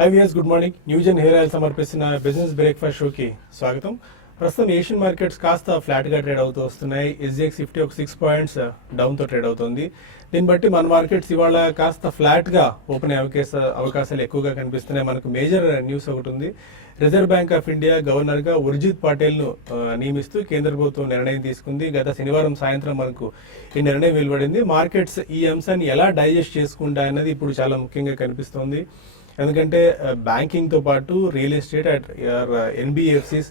High viewers, good morning. Newgen hair oil సమర్పిస్తున్న business breakfast షోకి స్వాగతం. ప్రస్తుతం ఏషియన్ మార్కెట్స్ కాస్త ఫ్లాట్గా ట్రేడ్ అవుతూ వస్తున్నాయి. SGX 50 ఒక 6 పాయింట్స్ డౌన్తో ట్రేడ్ అవుతుంది. దీన్ని బట్టి మన మార్కెట్స్ ఇవాళ కాస్త ఫ్లాట్గా ఓపెన్ అయ్యే అవకాశాలు ఎక్కువగా కనిపిస్తున్నాయి. మనకు మేజర్ న్యూస్ ఒకటి ఉంది. రిజర్వ్ బ్యాంక్ ఆఫ్ ఇండియా గవర్నర్గా ఉర్జిత్ పటేల్ను నియమిస్తూ కేంద్ర ప్రభుత్వం నిర్ణయం తీసుకుంది. గత శనివారం సాయంత్రం మనకు ఈ నిర్ణయం వెలువడింది. మార్కెట్స్ ఈ అంశాన్ని ఎలా డైజెస్ట్ చేసుకుంటాయన్నది ఇప్పుడు చాలా ముఖ్యంగా కనిపిస్తోంది. ఎందుకంటే బ్యాంకింగ్తో పాటు real estate NBFCs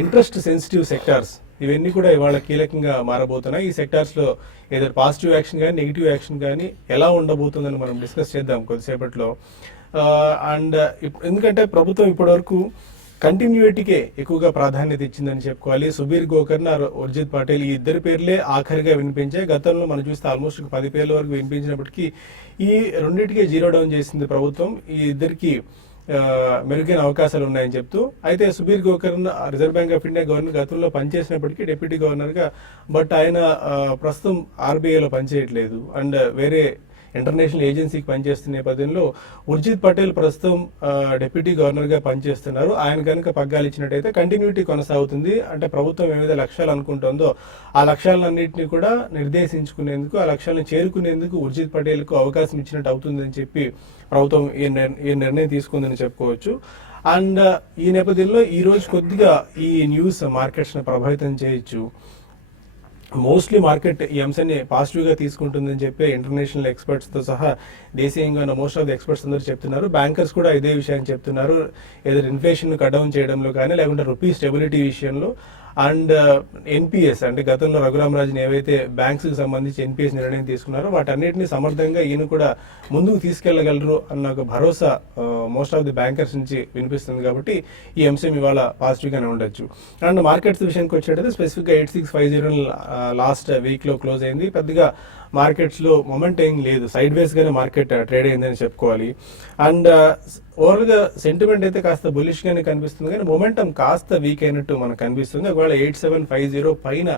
interest sensitive sectors ఇవన్నీ కూడా ఇవాళ కీలకంగా మారబోతున్నాయి. ఈ సెక్టార్స్లో ఏదో పాజిటివ్ యాక్షన్ కానీ నెగిటివ్ యాక్షన్ కానీ ఎలా ఉండబోతుందని మనం డిస్కస్ చేద్దాం కొద్దిసేపట్లో. అండ్ ఎందుకంటే ప్రభుత్వం ఇప్పటివరకు కంటిన్యూటీకే ఎక్కువగా ప్రాధాన్యత ఇచ్చిందని చెప్పుకోవాలి. సుబీర్ గోకర్ణ, ఉర్జిత్ పటేల్ ఈ ఇద్దరు పేర్లే ఆఖరిగా వినిపించాయి. గతంలో మనం చూస్తే ఆల్మోస్ట్ 10 పేర్ల వరకు వినిపించినప్పటికీ ఈ రెండింటికే జీరో డౌన్ చేసింది ప్రభుత్వం. ఈ ఇద్దరికి మెరుగైన అవకాశాలు ఉన్నాయని చెప్తూ, అయితే Subir Gokarna reserve bank of India governor గతంలో పనిచేసినప్పటికీ డిప్యూటీ గవర్నర్గా, బట్ ఆయన ప్రస్తుతం RBIలో పనిచేయట్లేదు అండ్ వేరే ఇంటర్నేషనల్ ఏజెన్సీకి పనిచేస్తున్న నేపథ్యంలో ఉర్జిత్ పటేల్ ప్రస్తుతం డిప్యూటీ గవర్నర్గా పనిచేస్తున్నారు. ఆయన కనుక పగ్గాలు ఇచ్చినట్టయితే కంటిన్యూటీ కొనసాగుతుంది. అంటే ప్రభుత్వం ఏవైతే లక్ష్యాలు అనుకుంటుందో ఆ లక్ష్యాలన్నింటినీ కూడా నిర్దేశించుకునేందుకు, ఆ లక్ష్యాలను చేరుకునేందుకు ఉర్జిత్ పటేల్కు అవకాశం ఇచ్చినట్టు అవుతుందని చెప్పి ప్రభుత్వం ఈ నిర్ణయం తీసుకుందని చెప్పుకోవచ్చు. అండ్ ఈ నేపథ్యంలో ఈ రోజు కొద్దిగా ఈ న్యూస్ మార్కెట్స్ని ప్రభావితం చేయొచ్చు. మోస్ట్లీ మార్కెట్ ఈ అంశాన్ని పాజిటివ్గా తీసుకుంటుందని చెప్పి ఇంటర్నేషనల్ ఎక్స్పర్ట్స్తో సహా దేశీయంగా ఉన్న మోస్ట్ ఆఫ్ ది ఎక్స్పర్ట్స్ అందరూ చెప్తున్నారు. బ్యాంకర్స్ కూడా ఇదే విషయాన్ని చెప్తున్నారు. ఏదో ఇన్ఫ్లేషన్ కట్ డౌన్ చేయడంలో కానీ, లేకుంటే రూపీ స్టెబిలిటీ విషయంలో అండ్ NPS అంటే గతంలో రఘురామరాజన్ ఏవైతే బ్యాంక్స్కి సంబంధించి NPS నిర్ణయం తీసుకున్నారో వాటన్నిటిని సమర్థంగా ఈయన కూడా ముందుకు తీసుకెళ్లగలరు అన్న ఒక భరోసా మోస్ట్ ఆఫ్ ది బ్యాంకర్స్ నుంచి వినిపిస్తుంది. కాబట్టి ఈ అంశం ఇవాళ పాజిటివ్గానే ఉండొచ్చు. అండ్ మార్కెట్స్ విషయానికి వచ్చేటైతే స్పెసిఫిక్గా 8650 లాస్ట్ వీక్లో క్లోజ్ అయింది. పెద్దగా మార్కెట్స్లో మొమెంట్ ఏం లేదు, సైడ్ వేస్గానే మార్కెట్ ట్రేడ్ అయిందని చెప్పుకోవాలి. అండ్ ఓవరాల్గా సెంటిమెంట్ అయితే కాస్త బులిష్గానే కనిపిస్తుంది, కానీ మొమెంటం కాస్త వీక్ అయినట్టు మనకు కనిపిస్తుంది. ఒకవేళ 8750 పైన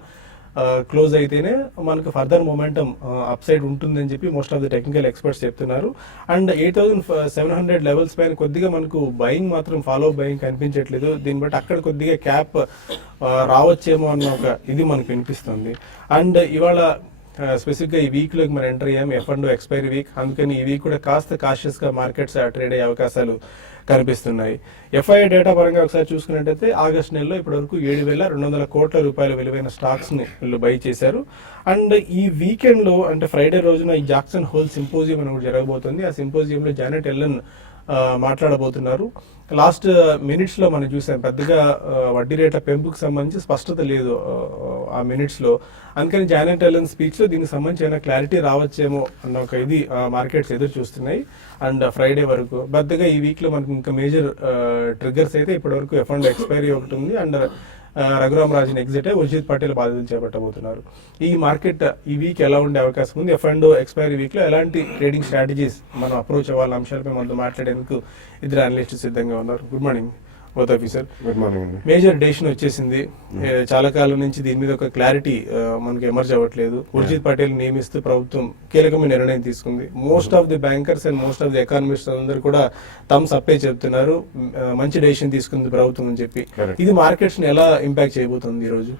క్లోజ్ అయితేనే మనకు ఫర్దర్ మొమెంటం అప్ సైడ్ ఉంటుందని చెప్పి most of the technical experts చెప్తున్నారు. అండ్ 8700 లెవెల్స్ పైన కొద్దిగా మనకు బయింగ్ మాత్రం ఫాలో బయింగ్ కనిపించట్లేదు. దీన్ని బట్టి అక్కడ కొద్దిగా క్యాప్ రావచ్చేమో అన్న ఒక ఇది మనకు వినిపిస్తుంది. అండ్ ఇవాళ స్పెసిఫిక్గా ఈ వీక్లోకి మనం ఎంటర్ అయ్యాము, F&O ఎక్స్పైరీ వీక్. అందుకని ఈ వీక్ కూడా కాస్త కాషియస్గా మార్కెట్స్ ట్రేడ్ అయ్యే అవకాశాలు కనిపిస్తున్నాయి. FII డేటా పరంగా ఒకసారి చూసుకున్నట్టయితే ఆగస్టు నెలలో ఇప్పటివరకు 7,200 కోట్ల రూపాయల విలువైన స్టాక్స్ని వీళ్ళు బై చేశారు. అండ్ ఈ వీకెండ్లో అంటే ఫ్రైడే రోజున ఈ జాక్సన్ హోల్ సింపోజియం అని కూడా జరగబోతుంది. ఆ సింపోజియంలో జానెట్ ఎల్లెన్ మాట్లాడబోతున్నారు. లాస్ట్ మినిట్స్లో మనం చూసాం పెద్దగా వడ్డీ రేట్ల పెంపుకు సంబంధించి స్పష్టత లేదు ఆ మినిట్స్లో. అందుకని జానెట్ ఎల్లెన్ స్పీచ్లో దీనికి సంబంధించి ఏమైనా క్లారిటీ రావచ్చేమో అన్న ఒక ఇది మార్కెట్స్ ఎదురు చూస్తున్నాయి. అండ్ ఫ్రైడే వరకు పెద్దగా ఈ వీక్లో మనకు ఇంకా మేజర్ ట్రిగ్గర్స్ అయితే ఇప్పటివరకు F&O ఎక్స్పైరీ ఒకటి ఉంది. అండ్ రఘురామరాజన్ ఎగ్జిట్ అయి ఉర్జిత్ పటేల్ బాధ్యతలు చేపట్టబోతున్నారు. ఈ మార్కెట్ ఈ వీక్ ఎలా ఉండే అవకాశం ఉంది, F&O ఎక్స్పైరీ వీక్లో ఎలాంటి ట్రేడింగ్ స్ట్రాటజీస్ మనం అప్రోచ్ అవ్వాల అంశాలపై మనతో మాట్లాడేందుకు ఇద్దరు అనలిస్ట్ సిద్ధంగా ఉన్నారు. Good morning both of you sir. Good morning. Major decision వచ్చేసింది. చాలా కాలం నుంచి దీని మీద ఒక క్లారిటీ మనకి ఎమర్జ్ అవ్వట్లేదు. ఉర్జిత్ పటేల్ నియమిస్తూ ప్రభుత్వం కీలకమైన నిర్ణయం తీసుకుంది. Most of the bankers and most of the economist అందరూ కూడా థమ్స్ అప్ చెప్తున్నారు, మంచి డెసిషన్ తీసుకుంది ప్రభుత్వం అని చెప్పి. ఇది మార్కెట్స్ ని ఎలా ఇంపాక్ట్ చేయబోతుంది ఈ రోజు?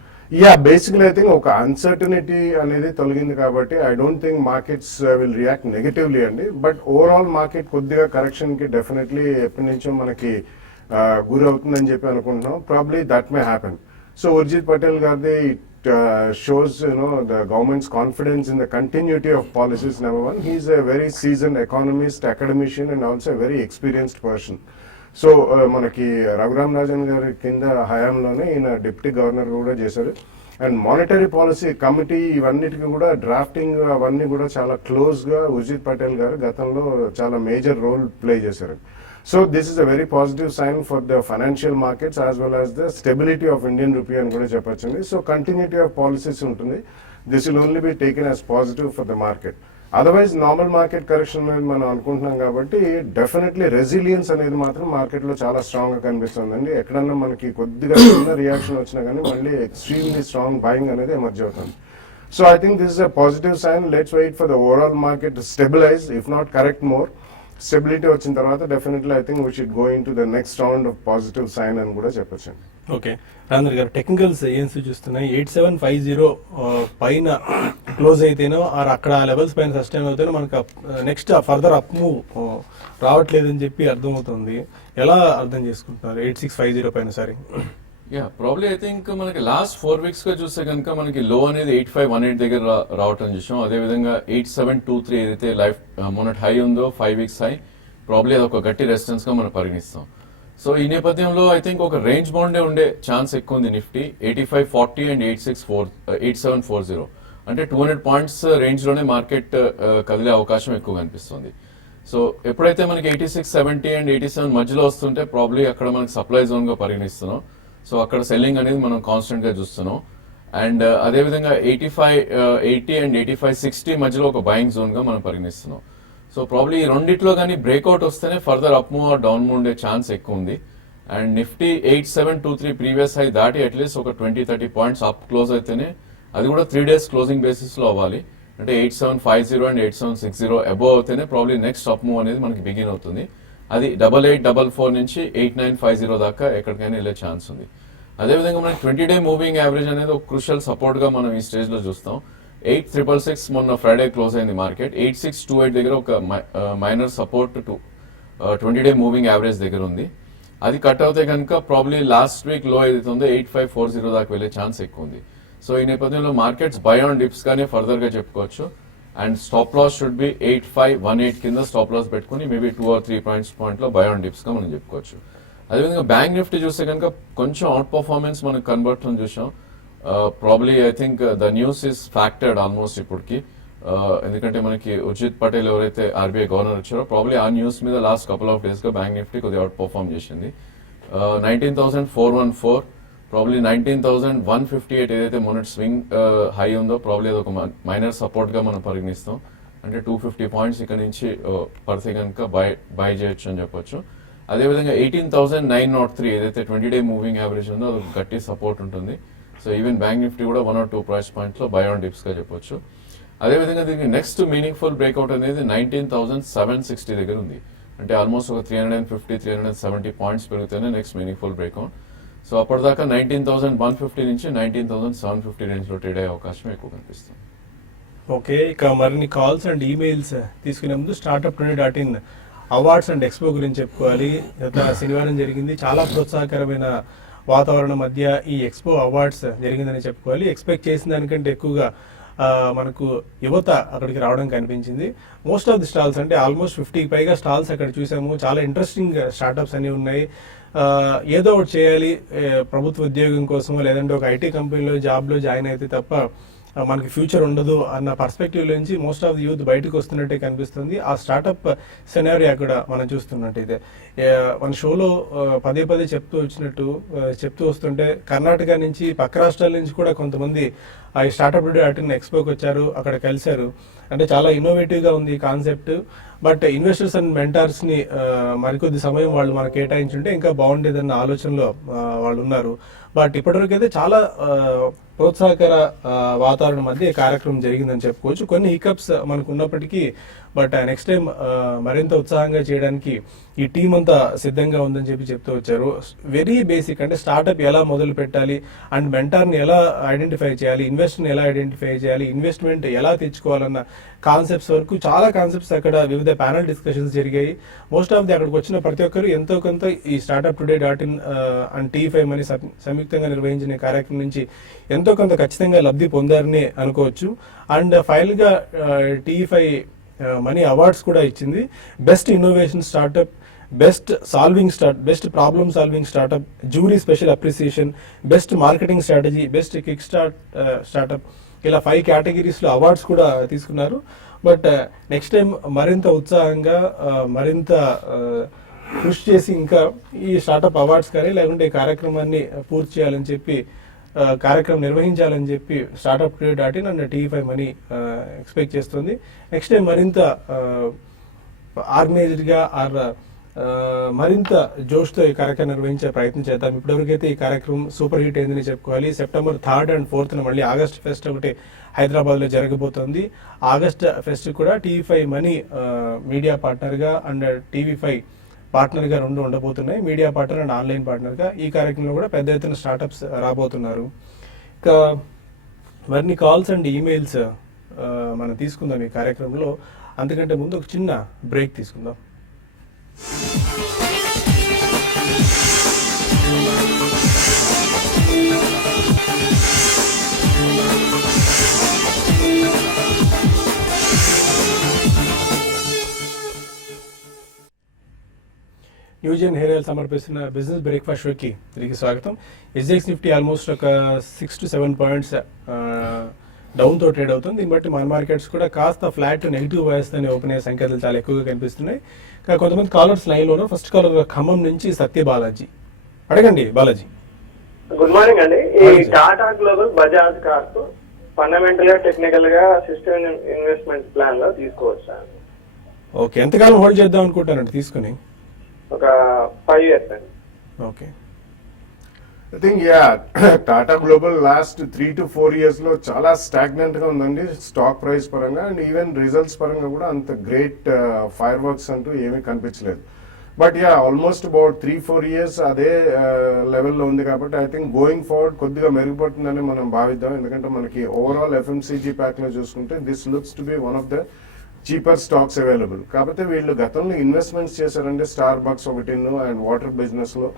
బేసిక్లీ ఐ థింక్ ఒక అన్సర్టనిటీ అనేది తొలగింది కాబట్టి I don't think markets will react negatively అండి. బట్ ఓవరాల్ మార్కెట్ కొద్దిగా కరెక్షన్ కి డెఫినెట్లీ ఎప్పటి నుంచో మనకి గురి అవుతుందని చెప్పి అనుకుంటున్నాం. Probably that may happen. So Urjit Patel గారిది it shows the government's confidence in the continuity of policies. Number one, he is a very seasoned economist, academician and also a very experienced person. So మనకి రఘురామరాజన్ గారి కింద హయాంలోనే ఈయన deputy governor కూడా చేశారు. And monetary policy committee ఇవన్నిటికీ కూడా drafting అవన్నీ కూడా చాలా క్లోజ్గా ఉర్జిత్ పటేల్ గారు గతంలో చాలా మేజర్ రోల్ ప్లే చేశారు. So this is a very positive sign for the financial markets as well as the stability of Indian rupee అని కూడా చెప్పొచ్చింది. సో కంటిన్యూటీ ఆఫ్ పాలసీస్ ఉంటుంది. This will only be taken as positive for the market. Otherwise normal market correction అనేది మనం అనుకుంటున్నాం కాబట్టి definitely resilience అనేది మాత్రం మార్కెట్లో చాలా స్ట్రాంగ్గా కనిపిస్తుందండి. ఎక్కడన్నా మనకి కొద్దిగా చిన్న రియాక్షన్ వచ్చినా కానీ మళ్ళీ ఎక్స్ట్రీమ్లీ స్ట్రాంగ్ బయింగ్ అనేది ఎమర్జ్ అవుతుంది. So I think this is a positive sign. Let's wait for the overall market to stabilise, if not correct more. Stability వచ్చిన తర్వాత definitely I think we should go into the next round of positive sign అని కూడా చెప్పొచ్చు. Okay Rajendra గారు, technicals ఏం సూచిస్తున్నాయి? 8750 పైన close అయితేనో are అక్కడ లెవెల్స్ పైన సస్టైన్ అవుతేనో మనకు నెక్స్ట్ ఫర్దర్ అప్ మూవ్ రావట్లేదని చెప్పి అర్థమవుతుంది. ఎలా అర్థం చేసుకుంటున్నారు 8650 పైన? సారీ ప్రాబ్లీ ఐ థింక్ మనకి లాస్ట్ 4 weeks గా చూస్తే కనుక మనకి లో అనేది 8518 దగ్గర రావటం చూసాం. అదేవిధంగా 8723 ఏదైతే లైఫ్ మొన్నటి హై ఉందో 5 weeks హై, ప్రాబ్లీ అది ఒక గట్టి రెసిస్టెన్స్ గా మనం పరిగణిస్తాం. సో ఈ నేపథ్యంలో ఐ థింక్ ఒక రేంజ్ బౌండే ఉండే ఛాన్స్ ఎక్కువ ఉంది నిఫ్టీ 8540 అండ్ 8740, అంటే 200 పాయింట్స్ రేంజ్ లోనే మార్కెట్ కదిలే అవకాశం ఎక్కువ కనిపిస్తుంది. సో ఎప్పుడైతే మనకి 8670 అండ్ 87 మధ్యలో వస్తుంటే ప్రాబ్లీ అక్కడ మనకి సప్లై జోన్ గా పరిగణిస్తున్నాం. సో అక్కడ సెల్లింగ్ అనేది మనం కాన్స్టెంట్ గా చూస్తున్నాం. అండ్ అదేవిధంగా 8580 అండ్ 8560 మధ్యలో ఒక బయింగ్ జోన్ గా మనం పరిగణిస్తున్నాం. సో ప్రాబ్లీ ఈ రెండిట్లో కానీ బ్రేక్అవుట్ వస్తేనే further up move or down move ఉండే ఛాన్స్ ఎక్కువ ఉంది. అండ్ నిఫ్టీ 8723 ప్రీవియస్ హై దాటి అట్లీస్ట్ ఒక 20-30 పాయింట్స్ అప్ క్లోజ్ అయితేనే, అది కూడా 3 days క్లోజింగ్ బేసిస్ లో అవ్వాలి. అంటే 8750 అండ్ 8760 అబోవ్ అవుతేనే ప్రాబ్లీ నెక్స్ట్ అప్ మూవ్ అనేది మనకి బిగిన్ అవుతుంది. అది 8844 నుంచి 8950 దాకా ఎక్కడికైనా వెళ్ళే ఛాన్స్ ఉంది. అదేవిధంగా మనకి 20-day మూవింగ్ యావరేజ్ అనేది ఒక క్రూషియల్ సపోర్ట్ గా మనం ఈ స్టేజ్ లో చూస్తాం. 8666 మొన్న ఫ్రైడే క్లోజ్ అయింది మార్కెట్. 8628 దగ్గర ఒక minor support to 20-day moving average దగ్గర ఉంది. అది కట్ అవుతే కనుక ప్రాబ్లీ లాస్ట్ వీక్ లో ఏదైతే ఉందో 8540 దాకా వెళ్ళే ఛాన్స్ ఎక్కువ ఉంది. సో ఈ నేపథ్యంలో మార్కెట్స్ బై ఆన్ డిప్స్ గానే ఫర్దర్ గా చెప్పుకోవచ్చు. And stop loss should be 8518 కింద స్టాప్ లాస్ పెట్టుకుని మేబీ 2 or 3 పాయింట్ లో బై ఆన్ డిప్స్ గా మనం చెప్పుకోవచ్చు. అదేవిధంగా బ్యాంక్ నిఫ్టీ చూస్తే కనుక కొంచెం అవుట్ పర్ఫార్మెన్స్ మనకు కన్వర్ట్ చూసాం. Probably I think the news is factored almost ఇప్పటికి. ఎందుకంటే మనకి ఉర్జిత్ పటేల్ ఎవరైతే ఆర్బీఐ గవర్నర్ వచ్చారో ప్రాబ్లీ ఆ న్యూస్ మీద లాస్ట్ కపుల్ ఆఫ్ డేస్ గా బ్యాంక్ నిఫ్టీ కొద్దిగా అవుట్ పర్ఫార్మ్ చేసింది. 19,414 ప్రాబ్లీ 19,158 ఏదైతే మొన్నటి స్వింగ్ హై ఉందో ప్రాబ్లీ అది ఒక మైనర్ సపోర్ట్ గా మనం పరిగణిస్తాం. అంటే 250 పాయింట్స్ ఇక్కడ నుంచి పడితే కనుక బై చేయొచ్చు అని చెప్పొచ్చు. అదేవిధంగా 18,903 ఏదైతే 20-day మూవింగ్ యావరేజ్ ఉందో అది గట్టి సపోర్ట్ ఉంటుంది. సో ఈవెన్ బ్యాంక్ నిఫ్టీ కూడా 1 or 2 price పాయింట్స్ లో బై ఆన్ డిప్స్ గా చెప్పొచ్చు. అదేవిధంగా దీనికి నెక్స్ట్ మీనింగ్ఫుల్ బ్రేక్అవుట్ అనేది 19,760 దగ్గర ఉంది. అంటే ఆల్మోస్ట్ ఒక 350-370 పాయింట్స్ పెరిగితేనే నెక్స్ట్ మీనింగ్ఫుల్ బ్రేక్అవుట్. సో అప్పటిదాకా 19,150 నుంచి 19,750 రేంజ్ లో ట్రేడ్ అయ్యే అవకాశం ఎక్కువ కనిపిస్తుంది. ఓకే, ఇక మరిన్ని కాల్స్ అండ్ ఈమెయిల్స్ తీసుకునే ముందు startup20.in అవార్డ్స్ అండ్ ఎక్స్పో గురించి చెప్పుకోవాలి. గత శనివారం జరిగింది. చాలా ప్రోత్సాహకరమైన వాతావరణం మధ్య ఈ ఎక్స్పో అవార్డ్స్ జరిగిందని చెప్పుకోవాలి. ఎక్స్పెక్ట్ చేసిన దానికంటే ఎక్కువగా మనకు యువత అక్కడికి రావడం కనిపించింది. మోస్ట్ ఆఫ్ ది స్టాల్స్ అంటే ఆల్మోస్ట్ 50కి పైగా స్టాల్స్ అక్కడ చూసాము. చాలా ఇంట్రెస్టింగ్ స్టార్టప్స్ అన్ని ఉన్నాయి. ఏదో ఒకటి చేయాలి, ప్రభుత్వ ఉద్యోగం కోసమో లేదంటే ఒక ఐటీ కంపెనీలో జాబ్లో జాయిన్ అయితే తప్ప మనకి ఫ్యూచర్ ఉండదు అన్న పర్స్పెక్టివ్ నుంచి మోస్ట్ ఆఫ్ ది యూత్ బయటకు వస్తున్నట్టే కనిపిస్తుంది. ఆ స్టార్టప్ సెనారియో అక్కడ మనం చూస్తున్నట్టయితే మన షోలో పదే చెప్తూ వస్తుంటే కర్ణాటక నుంచి పక్క రాష్ట్రాల నుంచి కూడా కొంతమంది ఈ startup20.in ఎక్స్పోకి వచ్చారు, అక్కడ కలిశారు. అంటే చాలా ఇన్నోవేటివ్ గా ఉంది ఈ concept. But investors and mentors ని మరికొద్ది సమయం వాళ్ళు మనకు కేటాయించుంటే ఇంకా బాగుండేదన్న ఆలోచనలో వాళ్ళు ఉన్నారు. బట్ ఇప్పటివరకు అయితే చాలా ప్రోత్సాహకర వాతావరణం మధ్య ఈ కార్యక్రమం జరిగిందని చెప్పుకోవచ్చు. కొన్ని హికప్స్ మనకు ఉన్నప్పటికీ బట్ నెక్స్ట్ టైం మరింత ఉత్సాహంగా చేయడానికి ఈ టీం అంతా సిద్ధంగా ఉందని చెప్తూ వచ్చారు. వెరీ బేసిక్ అంటే స్టార్టప్ ఎలా మొదలు పెట్టాలి అండ్ మెంటార్ని ఎలా ఐడెంటిఫై చేయాలి, ఇన్వెస్టర్ని ఎలా ఐడెంటిఫై చేయాలి, ఇన్వెస్ట్మెంట్ ఎలా తెచ్చుకోవాలన్న కాన్సెప్ట్స్ వరకు చాలా కాన్సెప్ట్స్ అక్కడ వివిధ ప్యానల్ డిస్కషన్స్ జరిగాయి. మోస్ట్ ఆఫ్ ది అక్కడికి వచ్చిన ప్రతి ఒక్కరు ఎంతో కొంత ఈ startup20.in అండ్ T5 అని సంయుక్తంగా నిర్వహించిన కార్యక్రమం నుంచి ఎంతో కొంత ఖచ్చితంగా లబ్ధి పొందారని అనుకోవచ్చు. అండ్ ఫైనల్ గా T5 మనీ అవార్డ్స్ కూడా ఇచ్చింది. Best innovation startup, best problem solving startup, jury special appreciation, best marketing strategy, best kick startup, ఇలా 5 కేటగిరీస్ లో అవార్డ్స్ కూడా తీసుకున్నారు. బట్ నెక్స్ట్ టైం మరింత ఉత్సాహంగా మరింత కృషి చేసి ఇంకా ఈ స్టార్టప్ అవార్డ్స్ కానీ లేకుంటే ఈ కార్యక్రమాన్ని పూర్తి చేయాలని చెప్పి కార్యక్రమం నిర్వహించాలని చెప్పి startup20.in and T5 money expect చేస్తుంది. నెక్స్ట్ టైం మరింత ఆర్గనైజ్డ్గా ఆర్ మరింత జోష్తో ఈ కార్యక్రమం నిర్వహించే ప్రయత్నం చేద్దాం. ఇప్పటివరకైతే ఈ కార్యక్రమం సూపర్ హిట్ అయిందని చెప్పుకోవాలి. సెప్టెంబర్ 3rd and 4th మళ్ళీ ఆగస్ట్ ఫెస్ట్ ఒకటి హైదరాబాద్లో జరగబోతోంది. ఆగస్ట్ ఫెస్ట్ కూడా టీవీ5 మనీ మీడియా పార్ట్నర్గా అండ్ టీవీ5 పార్ట్నర్గా రెండు ఉండబోతున్నాయి. మీడియా పార్ట్నర్ అండ్ ఆన్లైన్ పార్ట్నర్గా ఈ కార్యక్రమంలో కూడా పెద్ద ఎత్తున స్టార్టప్స్ రాబోతున్నారు. ఇక మరిన్ని కాల్స్ అండ్ ఈమెయిల్స్ మనం తీసుకుందాం ఈ కార్యక్రమంలో. అంతకంటే ముందు ఒక చిన్న బ్రేక్ తీసుకుందాం. న్యూజెన్ హెయిర్ ఆయిల్ సమర్పిస్తున్న బిజినెస్ బ్రేక్ఫాస్ట్ షోకి తిరిగి స్వాగతం. ఎస్జిఎక్స్ నిఫ్టీ ఆల్మోస్ట్ ఒక 6 to 7 పాయింట్స్ డౌన్తో ట్రేడ్ అవుతుంది. దీన్ని బట్టి మన మార్కెట్స్ కూడా కాస్త ఫ్లాట్ నెగిటివ్ వాయిస్ అనే ఓపెన్ అయ్యే సంకేతాలు చాలా ఎక్కువగా కనిపిస్తున్నాయి. కొంతమంది కాలర్స్ లైన్లో ఉన్నారు. ఫస్ట్ కాలర్ ఖమ్మం నుంచి సత్య బాలాజీ. అడగండి బాలాజీ. గుడ్ మార్నింగ్ అండి. ఈ Tata global Bajaj cars fundamental గా టెక్నికల్ గా సిస్టమ్ ఇన్వెస్ట్మెంట్ ప్లాన్ లో తీసుకోవచ్చా? ఓకే, ఎంతకాలం హోల్డ్ చేద్దాం అనుకుంటారండి తీసుకుని? ఒక 5 years అండి. Okay, I think Tata global last 3 to 4 years లో చాలా స్టాగ్నెంట్ గా ఉందండి స్టాక్ ప్రైస్ పరంగా. అండ్ ఈవెన్ రిజల్ట్స్ పరంగా కూడా అంత గ్రేట్ ఫైర్ వర్క్స్ అంటూ ఏమీ కనిపించలేదు. బట్ ఆల్మోస్ట్ అబౌట్ 3-4 years అదే లెవెల్లో ఉంది కాబట్టి ఐ థింక్ గోయింగ్ ఫార్వర్డ్ కొద్దిగా మెరుగుపడుతుందని మనం భావిద్దాం. ఎందుకంటే మనకి ఓవరాల్ ఎఫ్ఎంసీజీ ప్యాక్ లో చూసుకుంటే this looks to be one of the cheaper stocks available. కాకపోతే వీళ్ళు గతంలో ఇన్వెస్ట్మెంట్స్ చేశారంటే స్టార్ బక్స్ ఒకటి అండ్ వాటర్ బిజినెస్ లో,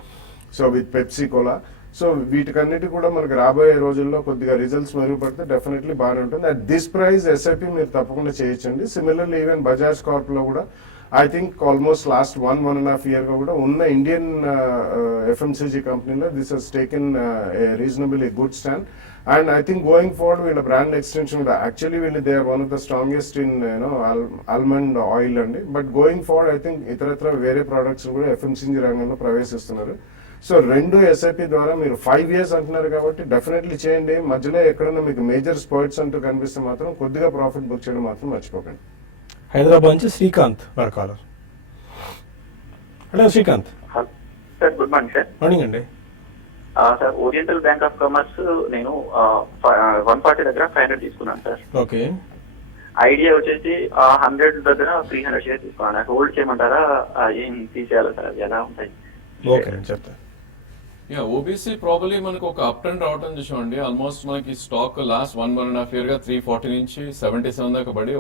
so with Pepsi Cola. So వీటికన్నిటి కూడా మనకి రాబోయే రోజుల్లో కొద్దిగా రిజల్ట్స్ మెరుగుపడితే డెఫినెట్లీ బాగానే ఉంటుంది. అట్ దిస్ ప్రైస్ ఎస్ఐపి మీరు తప్పకుండా చేయొచ్చండి. సిమిలర్లీ ఈవెన్ బజాజ్ కార్ప్ లో కూడా I think almost last 1.5 year గా కూడా ఉన్న ఇండియన్ ఎఫ్ఎంసీజీ కంపెనీలో this has taken reasonably good stand. And I think going forward వీళ్ళ బ్రాండ్ ఎక్స్టెన్షన్ కూడా యాక్చువల్లీ వీళ్ళు they are one of the strongest in almond oil అండి. But going forward I think ఇతరత్ర వేరే ప్రోడక్ట్స్ కూడా FMCG రంగంలో ప్రవేశిస్తున్నారు. So 2 SIP ద్వారా మీరు 5 years అంటున్నారు కాబట్టి డెఫినెట్లీ చేయండి. మధ్యలో ఎక్కడైనా మీకు మేజర్ స్పాట్స్ అంటూ కనిపిస్తే మాత్రం కొద్దిగా ప్రాఫిట్ బుక్ చేయడం మాత్రం మర్చిపోకండి. హైదరాబాద్ నుంచి శ్రీకాంత్ వారి caller. Hello Srikanth. Sir good morning sir. Morning అండి. Sir Oriental Bank of Commerce నేను 140 దగ్గర 500 తీసుకున్నాను సార్. ఓకే, ఐడియా వచ్చేసి 100 దగ్గర 300 షేర్ తీసుకున్నాను. హోల్డ్ చేయమంటారా, ఏం తీసేయాలా సార్, అది ఎలా ఉంటాయి? ఓకే చెప్తా. ఓబీసీ ప్రాబబ్లీ మనకు ఒక అప్ ట్రెండ్ రావడం చూసామండి. ఆల్మోస్ట్ మనకి స్టాక్ లాస్ట్ 1.5 year గా 340 నుంచి 77 దాకా పడి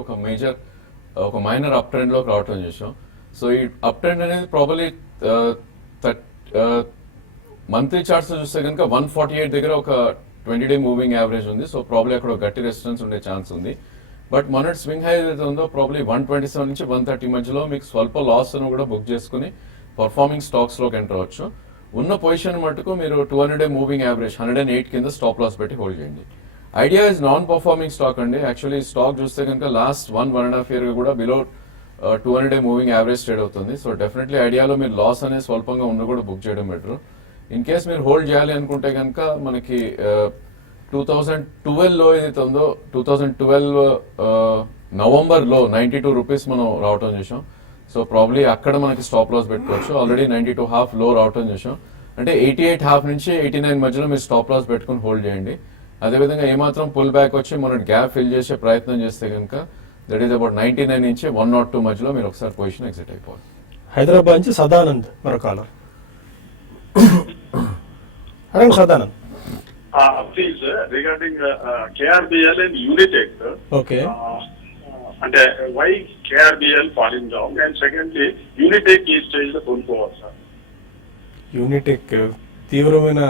ఒక మైనర్ అప్ ట్రెండ్ లోకి రావడం చూసాం. సో ఈ అప్ ట్రెండ్ అనేది ప్రాబబ్లీ మంత్లీ చార్ట్స్ చూస్తే కనుక 148 దగ్గర ఒక 20-day మూవింగ్ యావరేజ్ ఉంది. సో ప్రాబ్లీ అక్కడ ఒక గట్టి రెసిస్టెన్స్ ఉండే ఛాన్స్ ఉంది. బట్ మొన్నటి స్వింగ్ హై ఏదైతే ఉందో ప్రాబ్లీ 127 నుంచి 130 మధ్యలో మీకు స్వల్ప లాస్ అని కూడా బుక్ చేసుకుని పర్ఫార్మింగ్ స్టాక్స్ లోకి ఎంటర్ అవ్వచ్చు. ఉన్న పొజిషన్ మటుకు మీరు 200-day మూవింగ్ యావరేజ్ 108 కింద స్టాప్ లాస్ పెట్టి హోల్డ్ చేయండి. Idea is non performing stock అండి. యాక్చువల్లీ స్టాక్ చూస్తే కనుక లాస్ట్ 1.5 year కూడా below 200-day moving average trade అవుతుంది. సో డెఫినెట్లీ ఐడియాలో మీరు లాస్ అనేది స్వల్పంగా ఉన్న కూడా బుక్ చేయడం బెటర్. ఇన్ కేస్ మీరు హోల్డ్ చేయాలి అనుకుంటే కనుక మనకి 2012 లో ఏదైతే ఉందో 2012 November లో 92 రూపీస్ మనం రావటం చూసాం. సో ప్రాబ్లీ అక్కడ మనకి స్టాప్ లాస్ పెట్టుకోవచ్చు. ఆల్రెడీ 92.5 లో రావటం చూసాం. అంటే 88.5 నుంచి 89 మధ్యలో మీరు స్టాప్ లాస్ పెట్టుకుని హోల్డ్ చేయండి. అదేవిధంగా ఏమాత్రం పుల్ బ్యాక్ వచ్చి మనం గ్యాప్ ఫిల్ చేసే ప్రయత్నం చేస్తే కనుక దట్ ఈస్ అబౌట్ 99 నుంచి 102 మధ్యలో మీరు ఒకసారి పొజిషన్ ఎగ్జిట్ అయిపోవాలి. హైదరాబాద్ నుంచి సదానంద్ మరో కాలర్. అరే Sadanand. Please, regarding KRBL and Unitech. Okay. And why KRBL falling down? And secondly, Unitech is still the full power, sir. Unitech తీవ్రమైన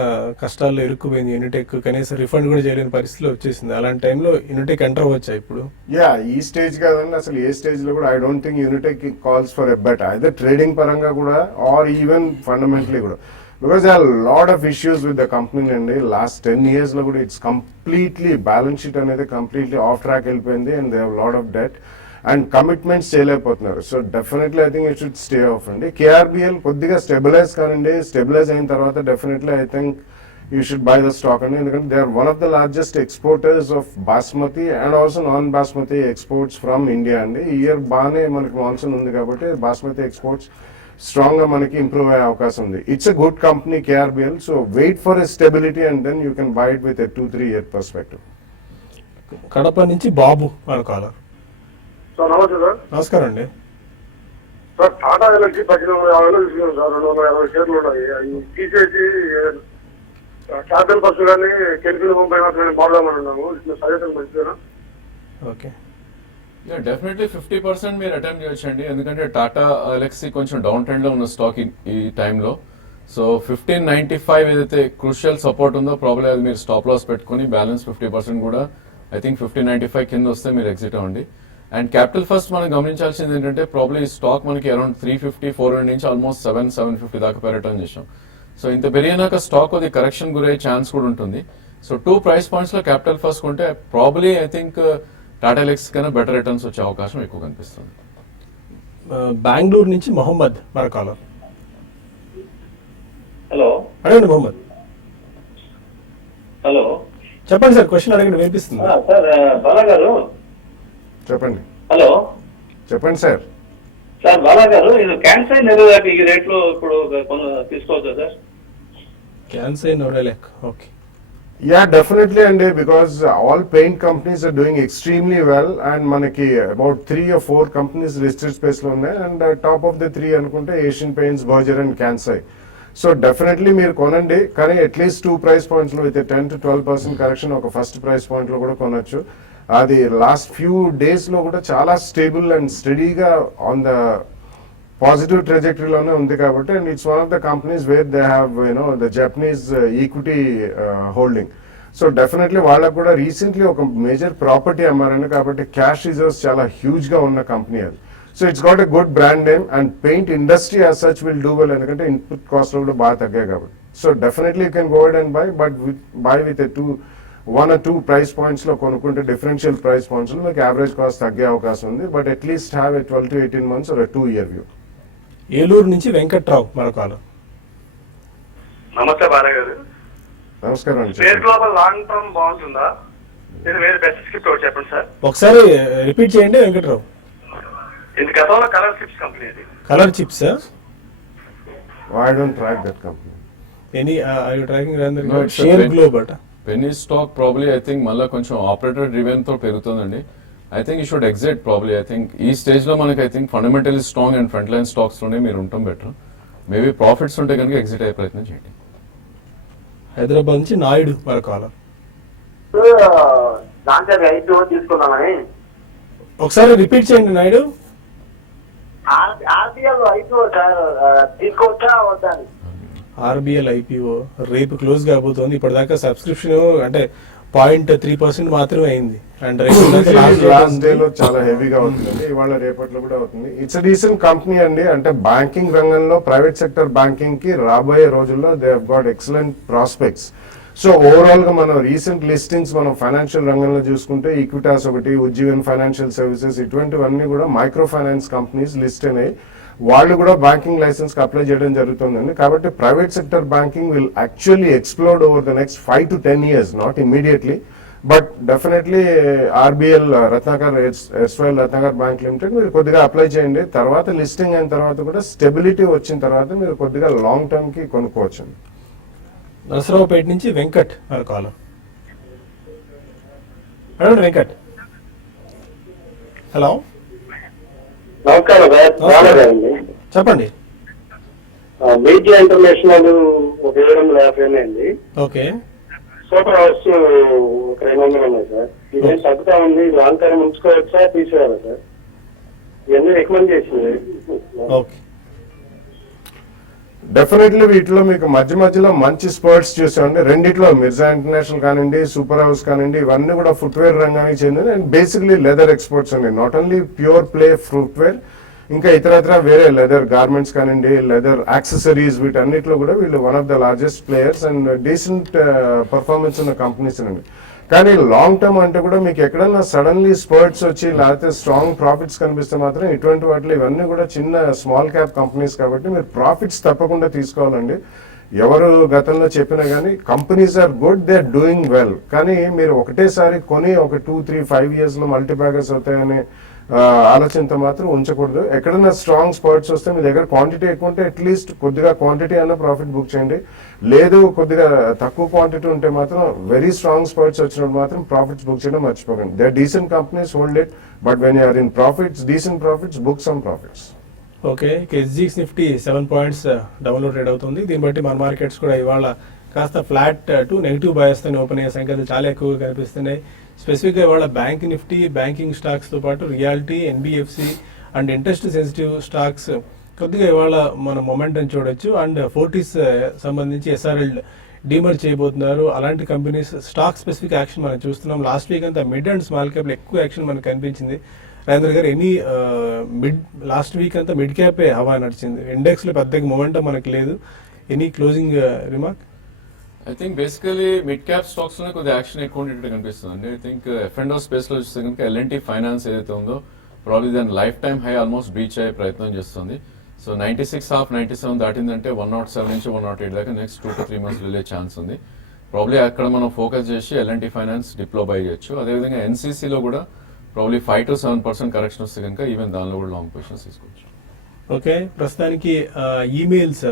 కష్టాల్లో ఇరుక్కుపోయింది. యూనిటెక్ కనీసం రిఫండ్ కూడా చేయలేని పరిస్థితిలో వచ్చేసింది. అలాంటి టైంలో యూనిటెక్ ఎంటర్ అవ్వచ్చా ఇప్పుడు? ఈ స్టేజ్ కాదండి, అసలు ఏ స్టేజ్ లో కూడా I don't think Unitech calls for a bet either trading పరంగా కూడా ఆర్ ఈవెన్ ఫండమెంటలీ కూడా. Because they are lot of issues with the company అండి. లాస్ట్ 10 years లో కూడా ఇట్స్ కంప్లీట్లీ బ్యాలెన్స్ షీట్ అనేది కంప్లీట్లీ ఆఫ్ ట్రాక్ వెళ్ళిపోయింది. And they have lot of debt and commitments చేయలేకపోతున్నారు. So definitely I think it should stay off అండి. KRBL కొద్దిగా stabilise కానండి. Stabilise అయిన తర్వాత definitely I think you should buy the stock అండి. ఎందుకంటే they are one of the largest exporters of basmati and also non basmati exports from India అండి. ఈ year బాగానే మనకి మాన్సూన్ ఉంది కాబట్టి బాస్మతి ఎక్స్పోర్ట్స్ స్ట్రాంగ్ గా మనకి ఇంప్రూవ్ అయ్యే అవకాశం ఉంది. It's a good company KRBL. So wait for a stability and then you can buy it with a 2-3 year perspective. Kadapa నుంచి బాబు మన కాలర్. సార్ నమస్తే సార్. నమస్కారం అండి. సార్ టాటా ఎలక్ట్రిక్ 1850 తీసుకున్నాం సార్. 250 షేర్లు ఉన్నాయి. అవి తీసేసి క్యాపిటల్ ఫస్ట్ కానీ కెమికల్ పంపై మాత్రమే మాట్లాడమని ఉన్నాము. సజెషన్ మంచిదేనా? ఓకే. డెఫినెట్లీ 50% మీరు అటెంప్ట్ చేయొచ్చండి, ఎందుకంటే టాటా ఎలక్సీ కొంచెం డౌన్ ట్రెండ్ లో ఉన్న స్టాక్ ఈ టైంలో. సో 1595 ఏదైతే క్రూషియల్ సపోర్ట్ ఉందో ప్రాబ్లీ అది మీరు స్టాప్ లాస్ పెట్టుకుని బ్యాలెన్స్ 50% కూడా ఐ థింక్ 1595 కింద వస్తే మీరు ఎగ్జిట్ అవ్వండి. అండ్ క్యాపిటల్ ఫస్ట్ మనం గమనించాల్సింది ఏంటంటే ప్రాబ్లీ ఈ స్టాక్ మనకి అరౌండ్ 350-400 నుంచి ఆల్మోస్ట్ 750 దాకా పెరగటం చేసాం. సో ఇంత పెరిగినాక స్టాక్ అది కరెక్షన్ గురయ్యే ఛాన్స్ కూడా ఉంటుంది. సో 2 ప్రైస్ పాయింట్స్ లో క్యాపిటల్ ఫస్ట్ కొంటే ప్రాబ్లీ ఐ థింక్ టాటా ఎలక్సీ కన్నా బెటర్ రిటర్న్స్ వచ్చే అవకాశం ఎక్కువ కనిపిస్తుంది. బెంగళూరు నుంచి మొహమ్మద్ మన కాలర్. హలో అడగండి మొహమ్మద్. హలో చెప్పండి సార్, క్వశ్చన్ అడగండి, వినిపిస్తుంది. సార్ బాలా గారు. చెప్పండి హలో చెప్పండి సార్. సార్ బాలా గారు, ఇది క్యాన్సర్ నెరవేరాక ఈ రేట్ లో ఇప్పుడు తీసుకోవచ్చా సార్? క్యాన్సర్ నోరెలెక్. Okay. Yeah, definitely, and because all paint companies are doing extremely well, and manaki about 3 or 4 companies listed space lo unnai, and top of the 3 anukunte Asian Paints, Berger and Kansai. So definitely meer konandi, kani at least 2 price points lo with a 10 to 12% correction oka first price point lo kuda konachu. Adi last few days lo kuda chala stable and steady ga on the positive ట్రెజెక్టరీలోనే ఉంది కాబట్టి, and it's one of the companies where they have the Japanese equity holding. So definitely వాళ్ళకు కూడా recently ఒక major property అమ్మారండి, కాబట్టి cash reserves చాలా huge గా ఉన్న కంపెనీ అది. So it's got a good brand name and paint industry as such will do well, ఎందుకంటే input cost కూడా బాగా తగ్గాయి కాబట్టి. So definitely you can go ahead and by, but by with 1 or 2 price points లో కొనుక్కుంటే differential price points లో మీకు average cost తగ్గే అవకాశం ఉంది. But at least have a 12 to 18 months or a 2-year view. Eluru నుంచి వెంకట్రావు మన కాలర్. నమస్తే బాలా గారు. నమస్కారం అండి. స్పేస్ గ్లోబల్ లాంగ్ టర్మ్ బాగుంటుందా? ఇది వేరే బెస్ట్ స్క్రిప్ట్ ఒకటి చెప్పండి సార్. ఒకసారి రిపీట్ చేయండి వెంకట్రావు. ఇది గతంలో కలర్ చిప్స్ కంపెనీ ఇది. Colour chips. I don't track that company. Any are you tracking No, it's a share pen- globe అట. Penny stock probably I think మళ్ళీ కొంచెం ఆపరేటర్ డ్రివెన్ తో పెరుగుతుందండి. I think you should exit probably. I think ఈ stage లో మనకి I think fundamentally strong and front line stocks లోనే మీరు ఉండటం బెటర్. మేబీ ప్రాఫిట్స్ ఉంటే కనుక ఎగ్జిట్ అయ్యే ప్రయత్నం చేయండి. హైదరాబాద్ నుంచి నాయుడు మన కాలర్. దాంట్లో రైతు తీసుకున్నామని ఒకసారి రిపీట్ చేయండి నాయుడు. ఆర్బిఎల్ ఐపీఓ సార్ తీసుకోవచ్చా వద్దా? ఆర్బిఎల్ ఐపీఓ రేపు క్లోజ్ కాబోతోంది. ఇప్పటిదాకా సబ్స్క్రిప్షన్ అంటే 0.3% మాత్రమే అయింది. అండ్ లాస్ట్ డే లో చాలా హెవీగా అవుతుంది, ఇవాళ రేపట్లో కూడా అవుతుంది. ఇట్స్ అ డీసెంట్ కంపెనీ అండి. అంటే బ్యాంకింగ్ రంగంలో ప్రైవేట్ సెక్టర్ బ్యాంకింగ్ కి రాబోయే రోజుల్లో they have got excellent prospects. So overall గా మనం రీసెంట్ లిస్టింగ్స్ మనం ఫైనాన్షియల్ రంగంలో చూసుకుంటే ఈక్విటాస్ ఒకటి, ఉజ్జీవన్ ఫైనాన్షియల్ సర్వీసెస్, ఇటువంటివన్నీ కూడా మైక్రో ఫైనాన్స్ కంపెనీస్ లిస్ట్ అయినాయి. వాళ్ళు కూడా బ్యాంకింగ్ లైసెన్స్ కి అప్లై చేయడం జరుగుతుందండి. కాబట్టి private sector banking will actually explored over the next 5 to 10 years, not immediately. But definitely RBL Ratnakar ఎస్వైల్ రత్నాకర్ బ్యాంక్ లిమిటెడ్ మీరు కొద్దిగా అప్లై చేయండి. తర్వాత లిస్టింగ్ అయిన తర్వాత కూడా స్టెబిలిటీ వచ్చిన తర్వాత మీరు కొద్దిగా లాంగ్ టర్మ్ కి కొనుక్కోవచ్చు. నరసరావుపేట నుంచి వెంకట్ మన కాలర్. అడగండి వెంకట్. హలో నమస్కారం సార్. చెప్పండి. మీడియా ఇంటర్నేషనల్ ఒక 750 అండి. ఓకే. సూపర్ హౌస్ ఒక 200 ఉన్నాయి సార్. ఇదేం తగ్గుతా ఉంది, లాంగ్ టర్మ్ ఉంచుకోవచ్చా తీసేయాలా సార్? ఇవన్నీ రికమెండ్ చేసింది. ఓకే. డెఫినెట్లీ వీటిలో మీకు మధ్య మధ్యలో మంచి స్పర్ట్స్ చూసామండి. రెండిట్లో మిర్జా ఇంటర్నేషనల్ కానివ్వండి, సూపర్ హౌస్ కానివ్వండి, ఇవన్నీ కూడా ఫుట్వేర్ రంగానికి చెందిన అండ్ బేసిక్లీ లెదర్ ఎక్స్పోర్ట్స్ అండి. Not only pure play footwear, ఇంకా ఇతరత్ర వేరే లెదర్ గార్మెంట్స్ కానివ్వండి, లెదర్ యాక్సెసరీస్, వీటన్నిటిలో కూడా వీళ్ళు one of the largest players and decent performance ఉన్న కంపెనీస్ అండి. కానీ లాంగ్ టర్మ్ అంటే కూడా మీకు ఎక్కడన్నా సడన్లీ స్పర్ట్స్ వచ్చి లేకపోతే స్ట్రాంగ్ ప్రాఫిట్స్ కనిపిస్తే మాత్రం ఇటువంటి వాటిలో ఇవన్నీ కూడా చిన్న స్మాల్ క్యాప్ కంపెనీస్ కాబట్టి మీరు ప్రాఫిట్స్ తప్పకుండా తీసుకోవాలండి. ఎవరు గతంలో చెప్పినా కానీ companies are good, they are doing well. కానీ మీరు ఒకటేసారి కొని ఒక 2, 3, 5 years లో మల్టీబ్యాగర్స్ అవుతాయని ఆలోచనతో మాత్రం ఉంచకూడదు. ఎక్కడైనా స్ట్రాంగ్ స్పర్ట్స్ వస్తే మీ దగ్గర క్వాంటిటీ ఎక్కువ ఉంటే అట్లీస్ట్ కొద్దిగా క్వాంటిటీ అన్న ప్రాఫిట్ బుక్ చేయండి. లేదు కొద్దిగా తక్కువ క్వాంటిటీ ఉంటే మాత్రం వెరీ స్ట్రాంగ్ స్పర్ట్స్ వచ్చినప్పుడు మాత్రం ప్రాఫిట్స్ బుక్ చేయడం మర్చిపోకండి. They are decent companies, hold it, but when you're in profits, decent profits, book some profits. Okay, SGX Nifty 7 points డౌన్లో ట్రేడ్ అవుతుంది. దీన్ని బట్టి మన మార్కెట్స్ కూడా ఇవాళ కాస్త ఫ్లాట్ టు నెగిటివ్ బయాస్ తో ఓపెన్ అయ్యే సంఖ్యలు చాలా ఎక్కువగా కనిపిస్తున్నాయి. స్పెసిఫిక్గా ఇవాళ బ్యాంక్ నిఫ్టీ, బ్యాంకింగ్ స్టాక్స్తో పాటు reality, NBFC and interest sensitive stocks కొద్దిగా ఇవాళ మనం మొమెంటం చూడొచ్చు. అండ్ ఫోర్టీస్ సంబంధించి ఎస్ఆర్ఎల్ డీమర్ చేయబోతున్నారు. అలాంటి కంపెనీస్ స్టాక్ స్పెసిఫిక్ యాక్షన్ మనం చూస్తున్నాం. లాస్ట్ వీక్ అంతా మిడ్ అండ్ స్మాల్ క్యాప్లో ఎక్కువ యాక్షన్ మనకు కనిపించింది. రాజేంద్ర గారు, లాస్ట్ వీక్ అంతా మిడ్ క్యాపే హవా నడిచింది. ఇండెక్స్లో పెద్దగా మొమెంటం మనకు లేదు. Any closing remark? I think basically mid cap stocks లోనే కొద్దిగా యాక్షన్ ఎక్కువ ఉండేటట్టు కనిపిస్తుంది అండి. ఐ థింక్ F&O స్పేస్ లో చూస్తే కనుక L&T ఫైనాన్స్ ఏదైతే ఉందో ప్రాబ్లీ దాని lifetime high almost breach అయ్యే ప్రయత్నం చేస్తుంది. సో 96.5, 97 దాటిందంటే 107 నుంచి 108 దాకా నెక్స్ట్ 2 to 3 months వెళ్ళే ఛాన్స్ ఉంది. ప్రాబ్లీ అక్కడ మనం ఫోకస్ చేసి L&T ఫైనాన్స్ డిప్లో బై చేయొచ్చు. అదేవిధంగా NCCలో కూడా ప్రాబ్లీ 5 to 7% కరెక్షన్ వస్తే కనుక ఈవెన్ దానిలో కూడా లాంగ్ పొజిషన్స్ తీసుకోవచ్చు. ఓకే, ప్రస్తుతానికి ఈమెయిల్స్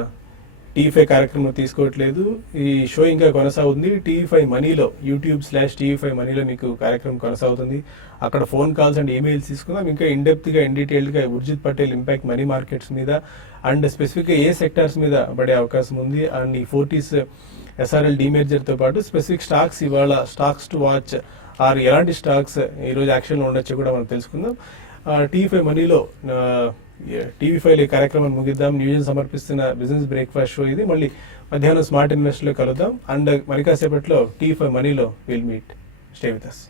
టీవీ5 కార్యక్రమం తీసుకోవట్లేదు. ఈ షో ఇంకా కొనసాగుతుంది. టీవీ5 మనీలో YouTube/TV5 మనీలో మీకు కార్యక్రమం కొనసాగుతుంది. అక్కడ ఫోన్ కాల్స్ అండ్ ఈమెయిల్స్ తీసుకుందాం. ఇంకా ఇన్డెప్త్గా, డీటెయిల్డ్గా Urjit Patel impact money markets మీద అండ్ స్పెసిఫిక్గా ఏ సెక్టార్స్ మీద పడే అవకాశం ఉంది అండ్ ఈ ఫోర్టీస్ ఎస్ఆర్ఎల్ డీమేజర్తో పాటు స్పెసిఫిక్ స్టాక్స్ ఇవాళ స్టాక్స్ టు వాచ్ ఆర్ ఎలాంటి స్టాక్స్ ఈరోజు యాక్షన్లో ఉండొచ్చు కూడా మనం తెలుసుకుందాం. టీవీ5 మనీలో టీవీ5 కార్యక్రమం ముగిద్దాం. న్యూజన్ సమర్పిస్తున్న బిజినెస్ బ్రేక్ఫాస్ట్ షో ఇది. మళ్ళీ మధ్యాహ్నం స్మార్ట్ ఇన్వెస్ట్లో కలుద్దాం. అండ్ మరి కాసేపట్లో టీవీ5 మనీలో will meet. Stay with us.